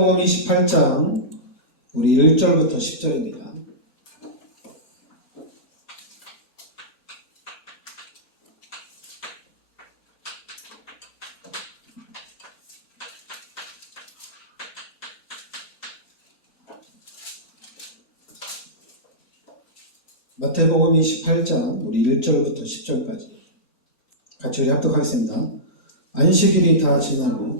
복음 28장 우리 1절부터 10절입니다. 마태복음 28장 우리 1절부터 10절까지 같이 우리 합독하겠습니다. 안식일이 다 지나고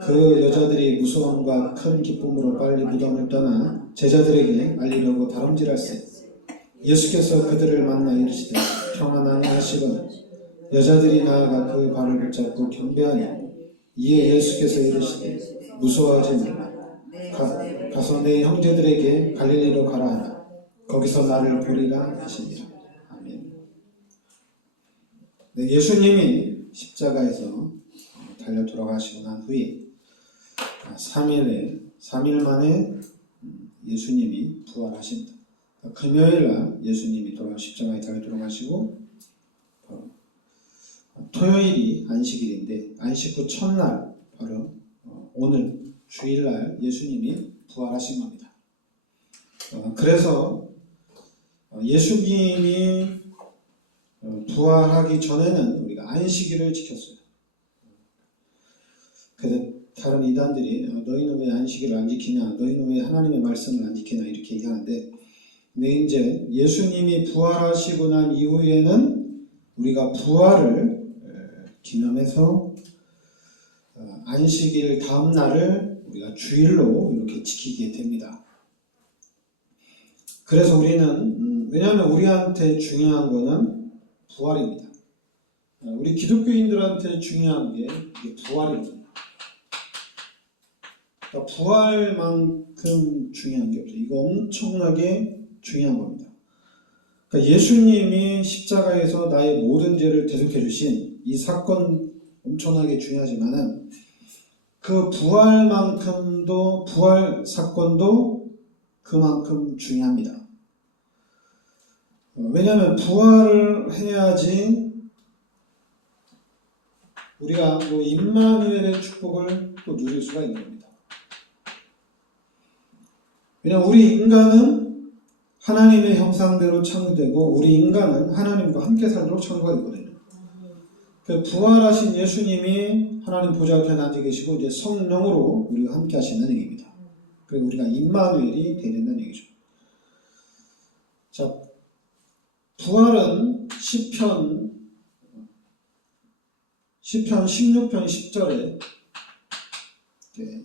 그 여자들이 무서움과 큰 기쁨으로 빨리 무덤을 떠나 제자들에게 알리려고 다름질할세. 예수께서 그들을 만나 이르시되 평안하니 하시거늘. 여자들이 나아가 그 발을 붙잡고 경배하니 이에 예수께서 이르시되 무서워하지 말라. 가, 가서 내 형제들에게 갈릴리로 가라 하라. 거기서 나를 보리라 하시니라 아멘. 네, 예수님이 십자가에서 달려 돌아가시고 난 후에 3일에 3일 만에 예수님이 부활하십니다. 금요일 날 예수님이 돌아 십자가에 달려 돌아가시고 바로 토요일이 안식일인데 안식 후 첫날 바로 어, 오늘 주일날 예수님이 부활하신 겁니다. 어, 그래서 어, 예수님이 부활하기 전에는 우리가 안식일을 지켰어요. 그래서 다른 이단들이 어, 너희는 왜 안식일을 안 지키냐, 너희는 왜 하나님의 말씀을 안 지키냐 이렇게 얘기하는데, 근데 이제 예수님이 부활하시고 난 이후에는 우리가 부활을 기념해서 어, 안식일 다음 날을 우리가 주일로 이렇게 지키게 됩니다. 그래서 우리는 음, 왜냐하면 우리한테 중요한 거는 부활입니다. 어, 우리 기독교인들한테 중요한 게 부활입니다. 그러니까 부활만큼 중요한 게 없어요. 이거 엄청나게 중요한 겁니다. 그러니까 예수님이 십자가에서 나의 모든 죄를 대속해 주신 이 사건 엄청나게 중요하지만은 그 부활만큼도 부활 사건도 그만큼 중요합니다. 어, 왜냐하면 부활을 해야지 우리가 뭐 임마누엘의 축복을 또 누릴 수가 있는 겁니다. 왜냐 우리 인간은 하나님의 형상대로 창조되고 우리 인간은 하나님과 함께 살도록 창조가 되거든요. 그 부활하신 예수님이 하나님 보좌 앞에 앉아 계시고 이제 성령으로 우리가 함께 하신다는 얘기입니다. 그리고 우리가 임마누엘이 되는다는 얘기죠. 자, 부활은 시편 시편 16편 10절에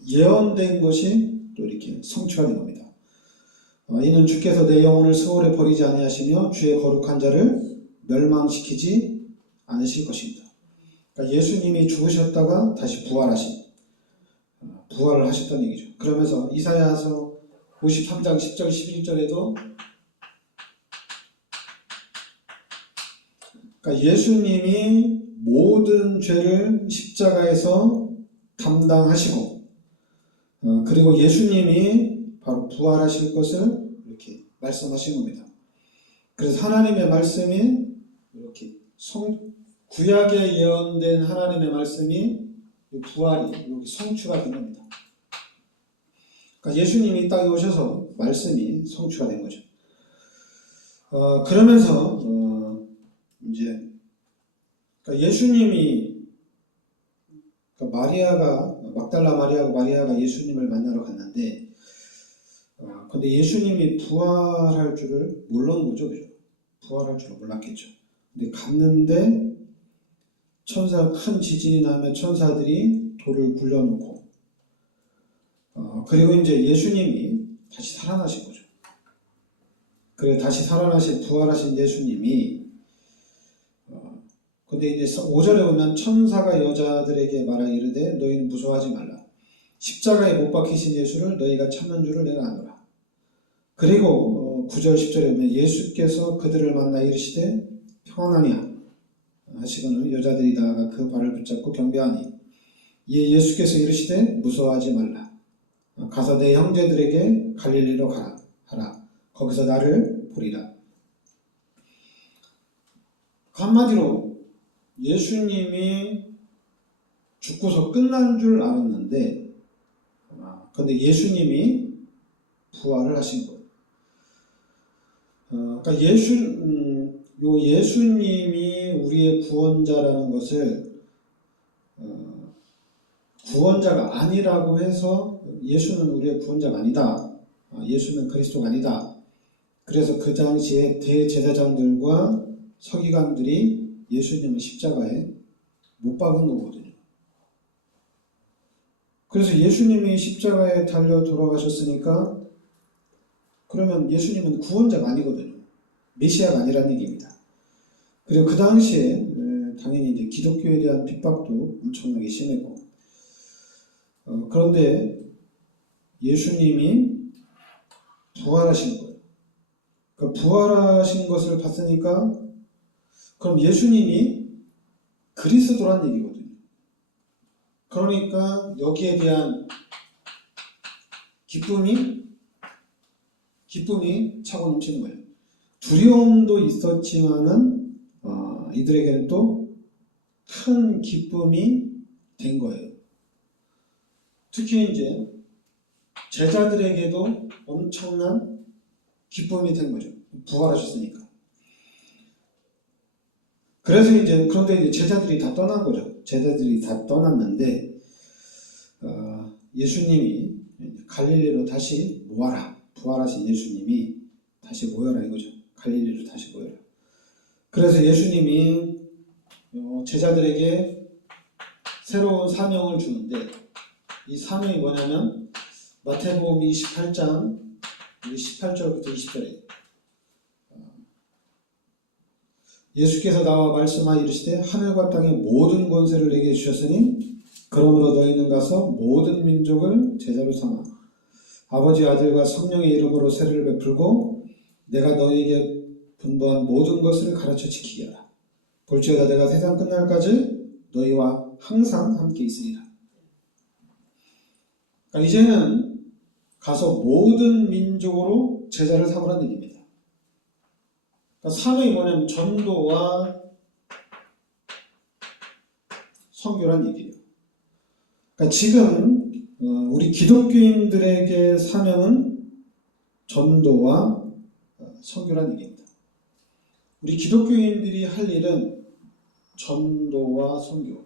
예언된 것이 또 이렇게 성취가 된 겁니다. 어, 이는 주께서 내 영혼을 서울에 버리지 아니하시며 주의 거룩한 자를 멸망시키지 않으실 것입니다. 그러니까 예수님이 죽으셨다가 다시 부활하신 어, 부활을 하셨다는 얘기죠. 그러면서 이사야서 53장 10절 11절에도 그러니까 예수님이 모든 죄를 십자가에서 담당하시고 어, 그리고 예수님이 바로 부활하실 것을 이렇게 말씀하신 겁니다. 그래서 하나님의 말씀이 이렇게 성, 구약에 예언된 하나님의 말씀이 부활이 이렇게 성취가 된 겁니다. 그러니까 예수님이 땅에 오셔서 말씀이 성취가 된 거죠. 어, 그러면서 어, 이제 그러니까 예수님이 그러니까 마리아가 막달라 마리아가 마리아가 예수님을 만나러 갔는데 어, 근데 예수님이 부활할 줄을 몰랐는 거죠, 그죠? 부활할 줄을 몰랐겠죠. 근데 갔는데 천사 큰 지진이 나면 천사들이 돌을 굴려놓고 어, 그리고 이제 예수님이 다시 살아나신 거죠. 그래 다시 살아나신 부활하신 예수님이 어, 근데 이제 5절에 보면 천사가 여자들에게 말하 이르되 너희는 무서워하지 말라. 십자가에 못 박히신 예수를 너희가 찾는 줄을 내가 아노라. 그리고 어, 9절 10절에 보면 예수께서 그들을 만나 이르시되 평안하냐 하시거늘 여자들이 나아가 그 발을 붙잡고 경배하니 이에 예수께서 이르시되 무서워하지 말라. 어, 가서 내 형제들에게 갈릴리로 가라 하라. 거기서 나를 보리라. 그 한마디로 예수님이 죽고서 끝난 줄 알았는데, 아, 근데 예수님이 부활을 하신 거예요. 어, 그러니까 예수, 음, 요 예수님이 우리의 구원자라는 것을 어, 구원자가 아니라고 해서 예수는 우리의 구원자가 아니다. 아, 예수는 그리스도가 아니다. 그래서 그 당시에 대제사장들과 서기관들이 예수님을 십자가에 못 박은 거거든요. 그래서 예수님이 십자가에 달려 돌아가셨으니까 그러면 예수님은 구원자가 아니거든요. 메시아가 아니라는 얘기입니다. 그리고 그 당시에 에, 당연히 이제 기독교에 대한 핍박도 엄청나게 심했고 어, 그런데 예수님이 부활하신 거예요. 그러니까 부활하신 것을 봤으니까 그럼 예수님이 그리스도란 얘기거든요. 그러니까 여기에 대한 기쁨이 기쁨이 차고 넘치는 거예요. 두려움도 있었지만은 어, 이들에게는 또 큰 기쁨이 된 거예요. 특히 이제 제자들에게도 엄청난 기쁨이 된 거죠. 부활하셨으니까. 그래서 이제 그런데 이제 제자들이 다 떠난 거죠. 제자들이 다 떠났는데 어, 예수님이 갈릴리로 다시 모아라. 부활하신 예수님이 다시 모여라 이거죠. 갈릴리로 다시 모여라. 그래서 예수님이 어, 제자들에게 새로운 사명을 주는데 이 사명이 뭐냐면 마태복음 28장 18절부터 20절에 예수께서 나와 말씀하여 이르시되 하늘과 땅의 모든 권세를 내게 주셨으니 그러므로 너희는 가서 모든 민족을 제자로 삼아 아버지 아들과 성령의 이름으로 세례를 베풀고 내가 너희에게 분부한 모든 것을 가르쳐 지키게 하라. 볼지어다 내가 세상 끝날까지 너희와 항상 함께 있으리라. 그러니까 이제는 가서 모든 민족으로 제자를 삼으라는 얘기입니다 그러니까 사명이 뭐냐면 전도와 선교란 얘기예요. 그러니까 지금 어, 우리 기독교인들에게 사명은 전도와 어, 선교란 얘기입니다. 우리 기독교인들이 할 일은 전도와 선교.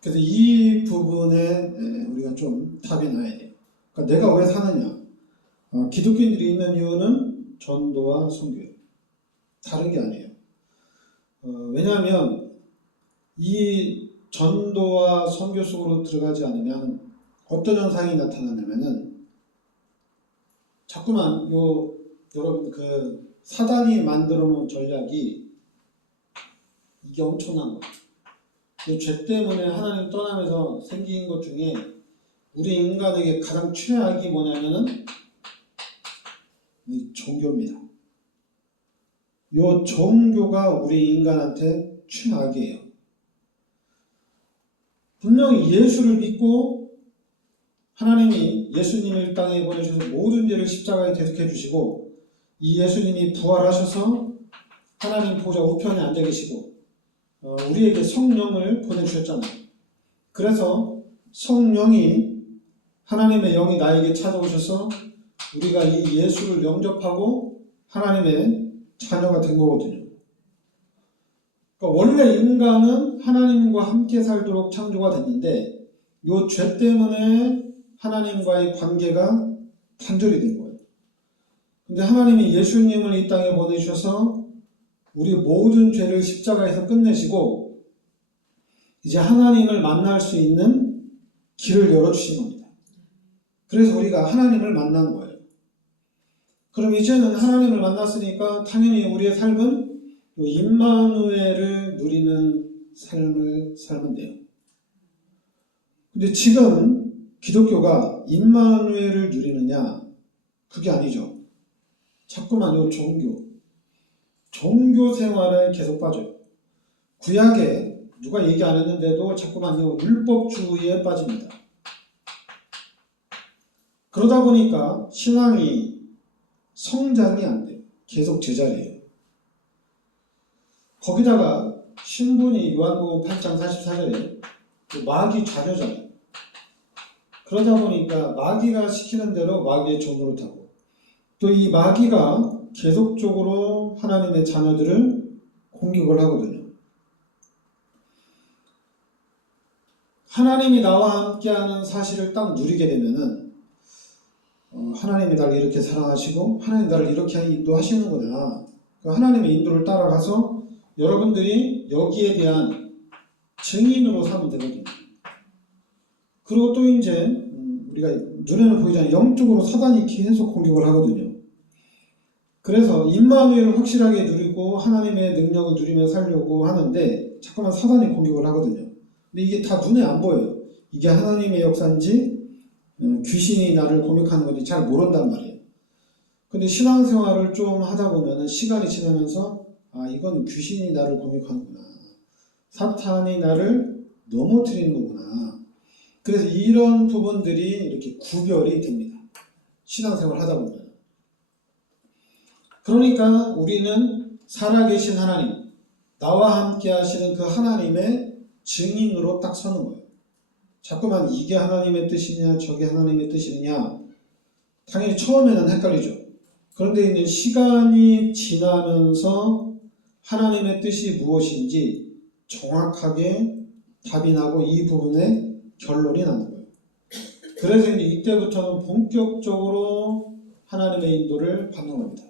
그래서 이 부분에 에, 우리가 좀 답이 나야 돼요. 그러니까 내가 왜 사느냐? 어, 기독교인들이 있는 이유는 전도와 선교예요. 다른 게 아니에요. 어, 왜냐하면 이 전도와 선교 속으로 들어가지 않으면 어떤 현상이 나타나냐면은 자꾸만 요 여러분 그 사단이 만들어 놓은 전략이 이게 엄청난 거예요. 이죄 때문에 하나님 떠나면서 생긴 것 중에 우리 인간에게 가장 최악이 뭐냐면은 이 종교입니다. 요 종교가 우리 인간한테 최악이에요. 분명히 예수를 믿고 하나님이 예수님을 땅에 보내주셔서 모든 죄를 십자가에 대속해 주시고 이 예수님이 부활하셔서 하나님 보좌 우편에 앉아 계시고 어, 우리에게 성령을 보내주셨잖아요. 그래서 성령이 하나님의 영이 나에게 찾아오셔서 우리가 이 예수를 영접하고 하나님의 자녀가 된 거거든요. 그러니까 원래 인간은 하나님과 함께 살도록 창조가 됐는데 이죄 때문에 하나님과의 관계가 단절이 된 거예요. 근데 하나님이 예수님을 이 땅에 보내주셔서 우리 모든 죄를 십자가에서 끝내시고 이제 하나님을 만날 수 있는 길을 열어주신 겁니다. 그래서 우리가 하나님을 만난 거예요. 그럼 이제는 하나님을 만났으니까 당연히 우리의 삶은 요 임마누엘을 누리는 삶을 살면 돼요. 근데 지금 기독교가 임마누엘을 누리느냐? 그게 아니죠. 자꾸만 요 종교, 종교 생활에 계속 빠져요. 구약에 누가 얘기 안 했는데도 자꾸만 요 율법주의에 빠집니다. 그러다 보니까 신앙이 성장이 안 돼요. 계속 제자리예요. 거기다가 신분이 요한복음 8장 44절에 마귀 자녀잖아요. 그러다 보니까 마귀가 시키는 대로 마귀의 종으로 타고 또 이 마귀가 계속적으로 하나님의 자녀들을 공격을 하거든요. 하나님이 나와 함께하는 사실을 딱 누리게 되면은 어, 하나님이 나를 이렇게 사랑하시고 하나님 나를 이렇게 인도하시는구나. 그 하나님의 인도를 따라가서 여러분들이 여기에 대한 증인으로 삼으면 되거든요. 그리고 또 이제 음, 우리가 눈에는 보이지 않는 영적으로 사단이 계속 공격을 하거든요. 그래서 임마누엘을 확실하게 누리고 하나님의 능력을 누리며 살려고 하는데 자꾸만 사단이 공격을 하거든요. 근데 이게 다 눈에 안 보여요. 이게 하나님의 역사인지 음, 귀신이 나를 공격하는 건지 잘 모른단 말이에요. 근데 신앙생활을 좀 하다 보면 시간이 지나면서 아 이건 귀신이 나를 공격하는구나. 사탄이 나를 넘어뜨리는 거구나. 그래서 이런 부분들이 이렇게 구별이 됩니다. 신앙생활 하다 보면. 그러니까 우리는 살아계신 하나님, 나와 함께 하시는 그 하나님의 증인으로 딱 서는 거예요. 자꾸만 이게 하나님의 뜻이냐, 저게 하나님의 뜻이냐. 당연히 처음에는 헷갈리죠. 그런데 이제 시간이 지나면서 하나님의 뜻이 무엇인지 정확하게 답이 나고 이 부분에 결론이 나는 거예요. 그래서 이제 이때부터는 본격적으로 하나님의 인도를 받는 겁니다.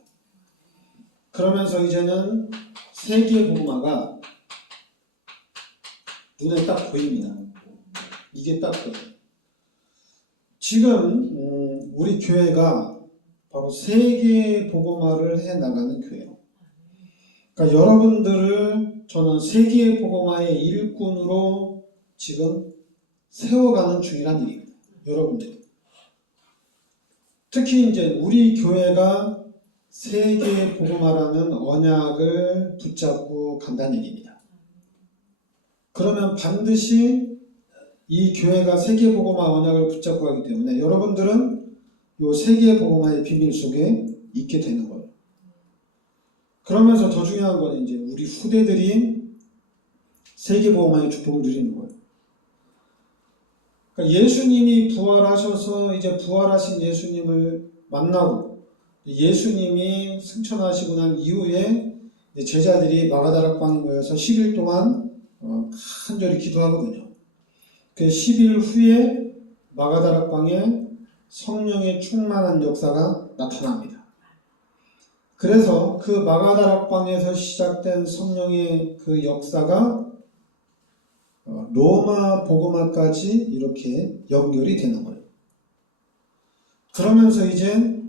그러면서 이제는 세계 복음화가 눈에 딱 보입니다. 이게 딱. 지금 음, 우리 교회가 바로 세계 복음화를 해 나가는 교회예요. 그러니까 여러분들을 저는 세계 복음화의 일꾼으로 지금 세워가는 중이란 얘기입니다. 여러분들. 특히 이제 우리 교회가 세계 복음화라는 언약을 붙잡고 간다는 얘기입니다. 그러면 반드시 이 교회가 세계 복음화 언약을 붙잡고 하기 때문에 여러분들은 이 세계 복음화의 비밀 속에 있게 되는 거예요. 그러면서 더 중요한 건 이제 우리 후대들이 세계 복음화의 축복을 누리는 거예요. 그러니까 예수님이 부활하셔서 이제 부활하신 예수님을 만나고 예수님이 승천하시고 난 이후에 제자들이 마가다락방에 모여서 10일 동안 어, 간절히 기도하거든요. 그 10일 후에 마가다락방에 성령의 충만한 역사가 나타납니다. 그래서 그 마가다락방에서 시작된 성령의 그 역사가 어, 로마 복음화까지 이렇게 연결이 되는 거예요. 그러면서 이제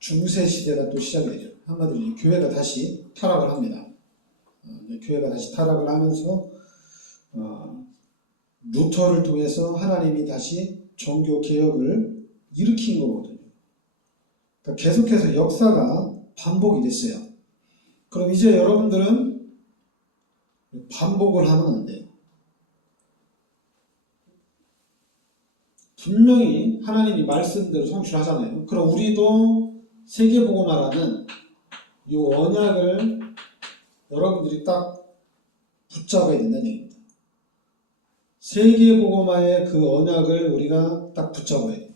중세 시대가 또 시작이 되죠. 한마디로 교회가 다시 타락을 합니다. 어, 교회가 다시 타락을 하면서 어, 루터를 통해서 하나님이 다시 종교 개혁을 일으킨 거거든요. 그러니까 계속해서 역사가 반복이 됐어요. 그럼 이제 여러분들은 반복을 하면 안 돼요. 분명히 하나님이 말씀대로 성취하잖아요. 그럼 우리도 세계보고마라는 이 언약을 여러분들이 딱 붙잡아야 된다는 얘기입니다. 세계보고마의 그 언약을 우리가 딱 붙잡아야 돼요.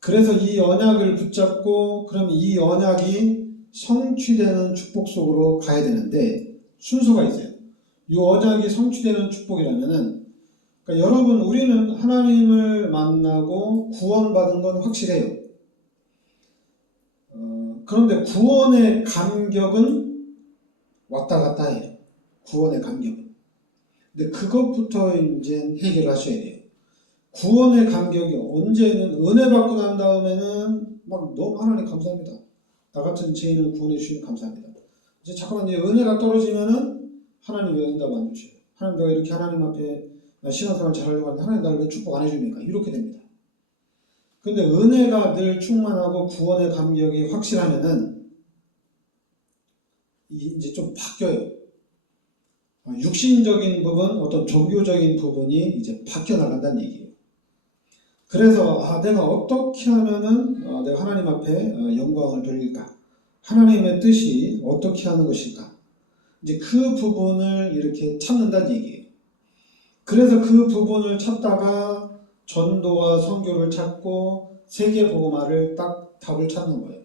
그래서 이 언약을 붙잡고 그럼 이 언약이 성취되는 축복 속으로 가야 되는데 순서가 있어요. 이 언약이 성취되는 축복이라면은 그러니까 여러분 우리는 하나님을 만나고 구원받은 건 확실해요. 어, 그런데 구원의 감격은 왔다 갔다 해요. 구원의 간격은. 근데 그것부터 이제 해결하셔야 돼요. 구원의 간격이 언제는 은혜 받고 난 다음에는 막 너무 하나님 감사합니다. 나 같은 죄인을 구원해 주시니 감사합니다. 이제 잠깐만 이제 은혜가 떨어지면은 하나님 왜 응답 안 주셔요? 하나님 내가 이렇게 하나님 앞에 나 신앙생활 잘하려고 하는데 하나님 나를 왜 축복 안 해줍니까? 이렇게 됩니다. 근데 은혜가 늘 충만하고 구원의 감격이 확실하면은 이- 이제 좀 바뀌어요. 아, 육신적인 부분, 어떤 종교적인 부분이 이제 바뀌어 나간다는 얘기예요. 그래서 아, 내가 어떻게 하면은 어, 내가 하나님 앞에 어, 영광을 돌릴까? 하나님의 뜻이 어떻게 하는 것일까? 이제 그 부분을 이렇게 찾는다는 얘기예요. 그래서 그 부분을 찾다가 전도와 선교를 찾고 세계 복음화를 딱 답을 찾는 거예요.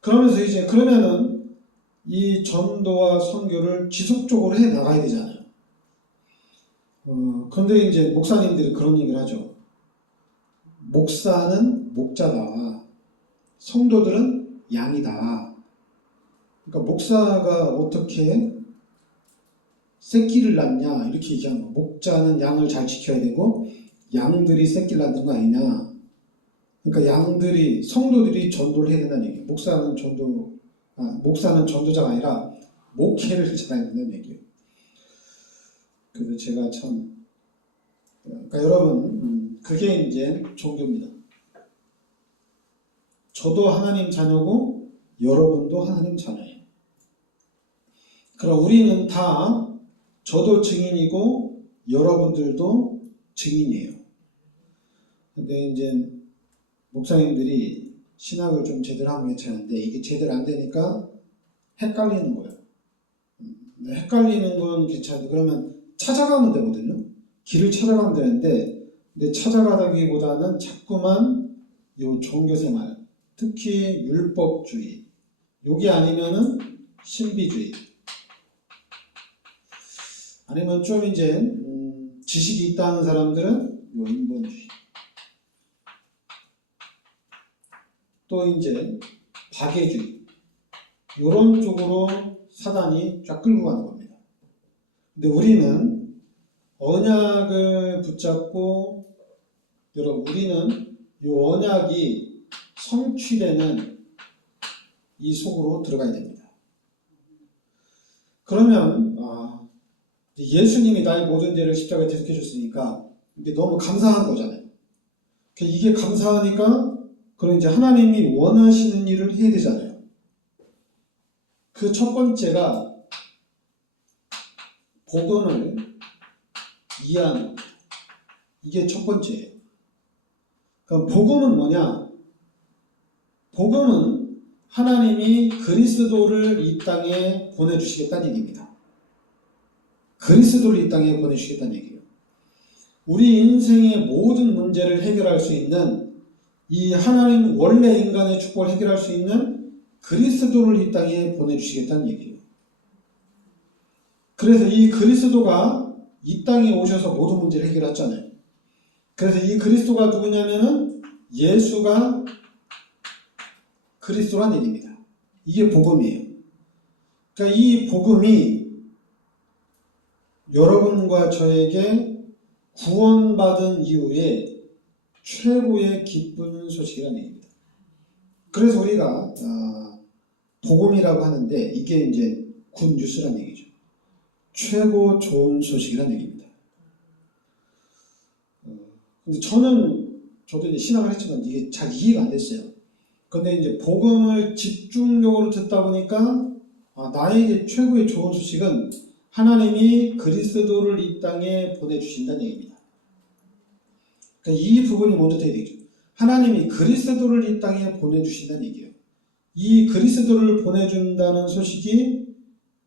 그러면서 이제 그러면은 이 전도와 선교를 지속적으로 해 나가야 되잖아요. 어, 그런데 이제 목사님들이 그런 얘기를 하죠. 목사는 목자다. 성도들은 양이다. 그러니까 목사가 어떻게 새끼를 낳냐 이렇게 얘기하는 거. 목자는 양을 잘 지켜야 되고 양들이 새끼를 낳는 거 아니냐. 그러니까 양들이 성도들이 전도를 해야 된다는 얘기예요. 목사는 전도 아, 목사는 전도자가 아니라 목회를 된다는 얘기예요. 그래서 제가 참 그러니까 여러분 음, 그게 이제 종교입니다. 저도 하나님 자녀고 여러분도 하나님 자녀예요. 그럼 우리는 다 저도 증인이고 여러분들도 증인이에요. 근데 이제 목사님들이 신학을 좀 제대로 하면 괜찮은데 이게 제대로 안 되니까 헷갈리는 거예요. 음, 헷갈리는 건 괜찮은데 그러면 찾아가면 되거든요. 길을 찾아가면 되는데 근데 찾아가기보다는 자꾸만 요 종교생활 특히 율법주의 요게 아니면은 신비주의 아니면 좀 이제 음, 지식이 있다는 사람들은 요 인본주의 또 이제 박애주의 이런 쪽으로 사단이 쫙 끌고 가는 겁니다. 근데 우리는 언약을 붙잡고 여러분 우리는 이 언약이 성취되는 이 속으로 들어가야 됩니다. 그러면 아, 예수님이 나의 모든 죄를 십자가에 대속해 줬으니까 이게 너무 감사한 거잖아요. 그 이게 감사하니까 그럼 이제 하나님이 원하시는 일을 해야 되잖아요. 그 첫 번째가 복음을 이해하는. 이게 첫 번째예요. 그럼 복음은 뭐냐? 복음은 하나님이 그리스도를 이 땅에 보내주시겠다는 얘기입니다. 그리스도를 이 땅에 보내주시겠다는 얘기예요. 우리 인생의 모든 문제를 해결할 수 있는 이 하나님 원래 인간의 축복을 해결할 수 있는 그리스도를 이 땅에 보내주시겠다는 얘기예요. 그래서 이 그리스도가 이 땅에 오셔서 모든 문제를 해결했잖아요. 그래서 이 그리스도가 누구냐면은 예수가 그리스도란 얘기입니다. 이게 복음이에요. 그러니까 이 복음이 여러분과 저에게 구원받은 이후에 최고의 기쁜 소식이라는 얘기입니다. 그래서 우리가 아, 복음이라고 하는데 이게 이제 굿 뉴스란 얘기죠. 최고 좋은 소식이란 얘기입니다. 어, 근데 저는 저도 이제 신학을 했지만 이게 잘 이해가 안 됐어요. 근데 이제 복음을 집중적으로 듣다 보니까 아, 나에게 최고의 좋은 소식은 하나님이 그리스도를 이 땅에 보내주신다는 얘기입니다. 그러니까 이 부분이 먼저 돼야 되죠. 하나님이 그리스도를 이 땅에 보내주신다는 얘기예요. 이 그리스도를 보내준다는 소식이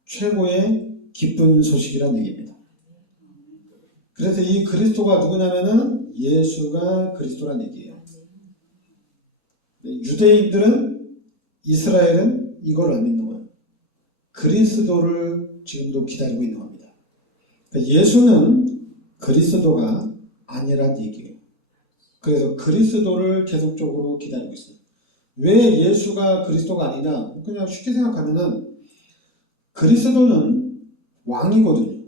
최고의 기쁜 소식이라는 얘기입니다. 그래서 이 그리스도가 누구냐면은 예수가 그리스도란 얘기예요. 유대인들은 이스라엘은 이걸 안 믿는 거예요. 그리스도를 지금도 기다리고 있는 겁니다. 그러니까 예수는 그리스도가 아니란 얘기예요. 그래서 그리스도를 계속적으로 기다리고 있어요. 왜 예수가 그리스도가 아니냐? 그냥 쉽게 생각하면은 그리스도는 왕이거든요.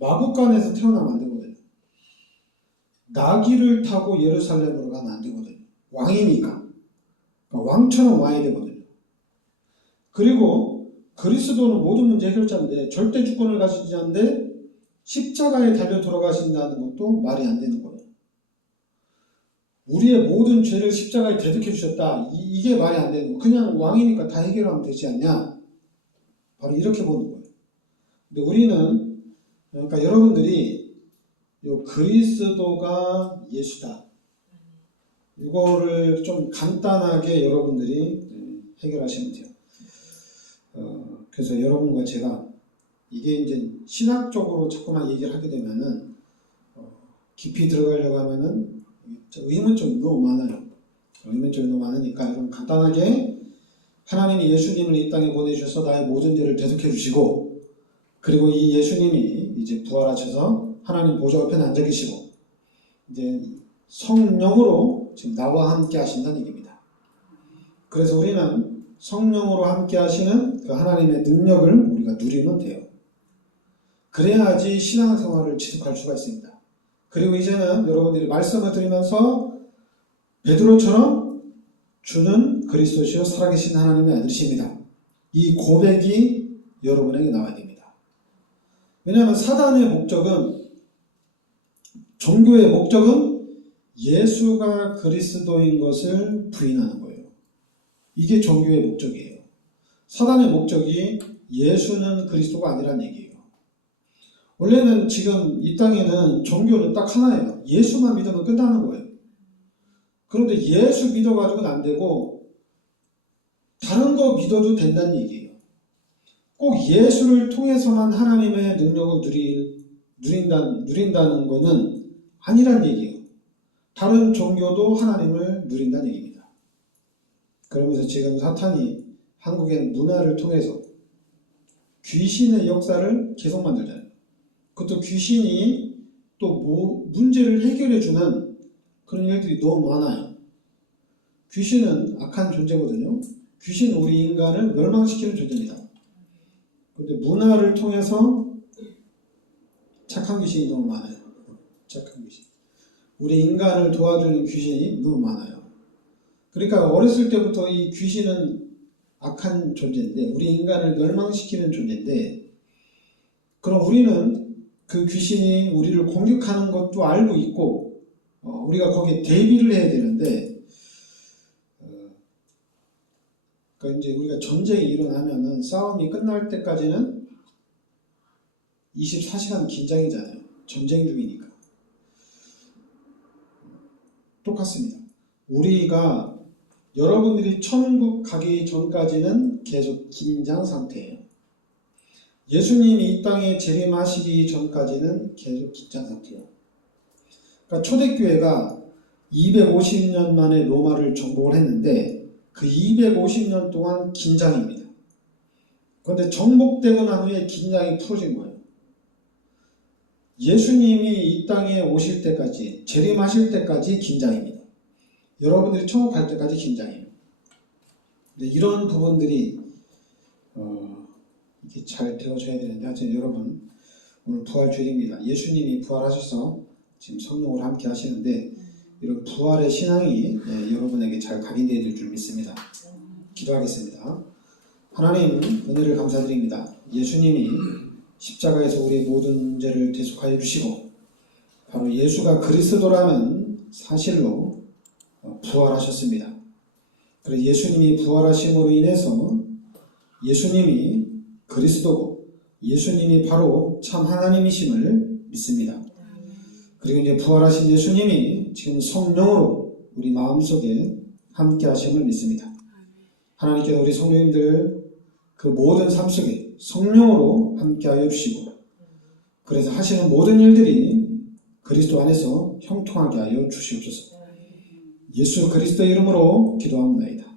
마국간에서 태어나면 안 되거든요. 나귀를 타고 예루살렘으로 가면 안 되거든요. 왕이니까. 그러니까 왕처럼 와야 되거든요. 그리고 그리스도는 모든 문제 해결자인데 절대 주권을 가지지 않는데 십자가에 달려 돌아가신다는 것도 말이 안 되는 거예요. 우리의 모든 죄를 십자가에 대득해 주셨다. 이, 게 말이 안 되는 거. 그냥 왕이니까 다 해결하면 되지 않냐? 바로 이렇게 보는 거예요. 근데 우리는 그러니까 여러분들이 요 그리스도가 예수다. 이거를 좀 간단하게 여러분들이 해결하시면 돼요. 어, 그래서 여러분과 제가 이게 이제 신학적으로 자꾸만 얘기를 하게 되면은 어, 깊이 들어가려고 하면은 의문점이 너무 많아요. 의문점이 너무 많으니까 여러분 간단하게 하나님이 예수님을 이 땅에 보내주셔서 나의 모든 죄를 대속해 주시고 그리고 이 예수님이 이제 부활하셔서 하나님 보좌 옆에 앉아 계시고 이제 성령으로 지금 나와 함께 하신다는 얘기입니다. 그래서 우리는 성령으로 함께 하시는 그 하나님의 능력을 우리가 누리면 돼요. 그래야지 신앙생활을 지속할 수가 있습니다. 그리고 이제는 여러분들이 말씀을 드리면서 베드로처럼 주는 그리스도시요 살아계신 하나님의 아들이십니다. 이 고백이 여러분에게 나와야 됩니다. 왜냐하면 사단의 목적은 종교의 목적은 예수가 그리스도인 것을 부인하는 거예요. 이게 종교의 목적이에요. 사단의 목적이 예수는 그리스도가 아니란 얘기예요. 원래는 지금 이 땅에는 종교는 딱 하나예요. 예수만 믿으면 끝나는 거예요. 그런데 예수 믿어가지고는 안 되고 다른 거 믿어도 된다는 얘기예요. 꼭 예수를 통해서만 하나님의 능력을 누리, 누린다, 누린다는 거는 아니란 얘기예요. 다른 종교도 하나님을 누린다는 얘기입니다. 그러면서 지금 사탄이 한국의 문화를 통해서 귀신의 역사를 계속 만들잖아요. 그것도 귀신이 또 뭐 문제를 해결해 주는 그런 일들이 너무 많아요. 귀신은 악한 존재거든요. 귀신은 우리 인간을 멸망시키는 존재입니다. 근데 문화를 통해서 착한 귀신이 너무 많아요. 착한 귀신. 우리 인간을 도와주는 귀신이 너무 많아요. 그러니까 어렸을 때부터 이 귀신은 악한 존재인데 우리 인간을 멸망시키는 존재인데 그럼 우리는 그 귀신이 우리를 공격하는 것도 알고 있고 어, 우리가 거기에 대비를 해야 되는데 어, 그러니까 이제 우리가 전쟁이 일어나면은 싸움이 끝날 때까지는 24시간 긴장이잖아요. 전쟁 중이니까. 똑같습니다. 우리가 여러분들이 천국 가기 전까지는 계속 긴장 상태예요. 예수님이 이 땅에 재림하시기 전까지는 계속 긴장 상태예요. 그러니까 초대교회가 250년 만에 로마를 정복을 했는데 그 250년 동안 긴장입니다. 그런데 정복되고 난 후에 긴장이 풀어진 거예요. 예수님이 이 땅에 오실 때까지, 재림하실 때까지 긴장입니다. 여러분들이 천국 갈 때까지. 근데 이런 부분들이 어, 이게 잘 되어져야 되는데 하여튼 여러분 오늘 부활 주일입니다. 예수님이 부활하셔서 지금 성령으로 함께 하시는데 이런 부활의 신앙이 예, 여러분에게 잘 각인되어야 될줄 믿습니다. 기도하겠습니다. 하나님 은혜를 감사드립니다. 예수님이 십자가에서 우리의 모든 죄를 대속하여 주시고 바로 예수가 그리스도라는 사실로 어, 부활하셨습니다. 그래서 예수님이 부활하심으로 인해서 예수님이 그리스도고 예수님이 바로 참 하나님이심을 믿습니다. 그리고 이제 부활하신 예수님이 지금 성령으로 우리 마음속에 함께 하심을 믿습니다. 하나님께서 우리 성도님들 그 모든 삶 속에 성령으로 함께 하여 주시고 그래서 하시는 모든 일들이 그리스도 안에서 형통하게 하여 주시옵소서. 예수 그리스도 이름으로 기도합니다.